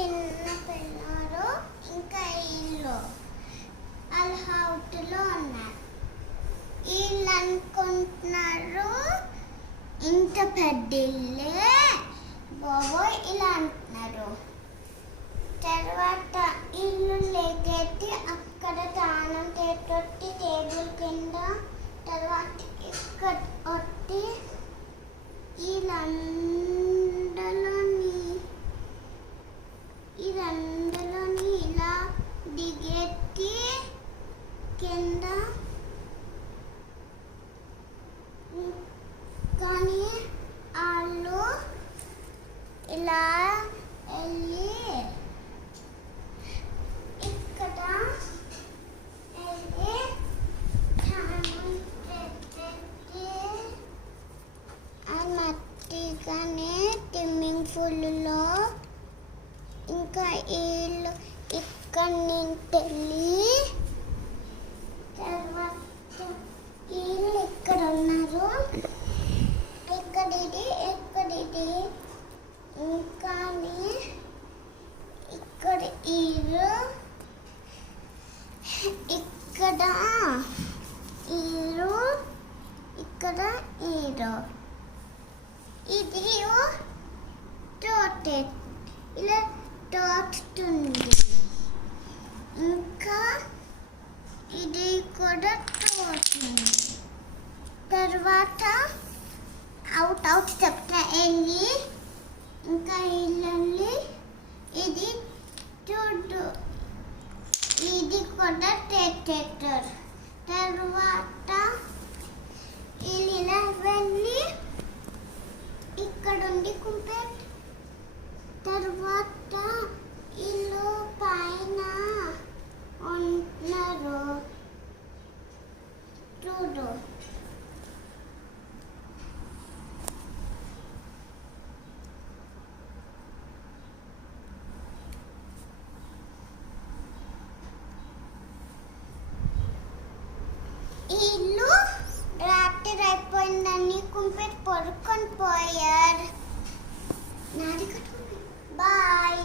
చిన్న పిల్లలు ఇంకా ఇల్లు అల్హౌట్లో ఉన్నారు. వీళ్ళు అనుకుంటున్నారు ఇంత పెద్ద ఇల్లే బాబోయ్ ఇలా అంటున్నారు. తర్వాత ఇల్లు లేకెత్తి అక్కడ తానం చేతొట్టి టేబుల్ కింద, తర్వాత ఇక్కడ ఒట్టి ఇదండలోని ఇలా దిగెత్తి కింద, కానీ వాళ్ళు ఇలా వెళ్ళి ఇక్కడ వెళ్ళి ఆ మట్టిగానే స్విమ్మింగ్ పూల్లో ఇంకా వీళ్ళు ఇక్కడ నుంచి వెళ్ళి తర్వాత వీళ్ళు ఇక్కడ ఉన్నారు. ఎక్కడిది ఇంకా ఇక్కడ వీళ్ళు ఇక్కడ వీళ్ళు ఇక్కడ వీళ్ళు ఇది తోటెట్ ఇలా తోటుంది. ఇంకా ఇది కూడా తోటుంది. తర్వాత అవుట్ చెప్తా వెళ్ళి ఇంకా ఇల్లు ఇది చూడు, ఇది కూడా టెక్టర్. తర్వాత ఇలా వెళ్ళి ఇక్కడ ఉండి కుంపెట్. తర్వాత ఇల్లు పైన ఉంటున్నారు చూడు. ఇల్లు రాత్రి అయిపోయిందని కుంపెట్ పడుకొని పోయారు. బాయ్.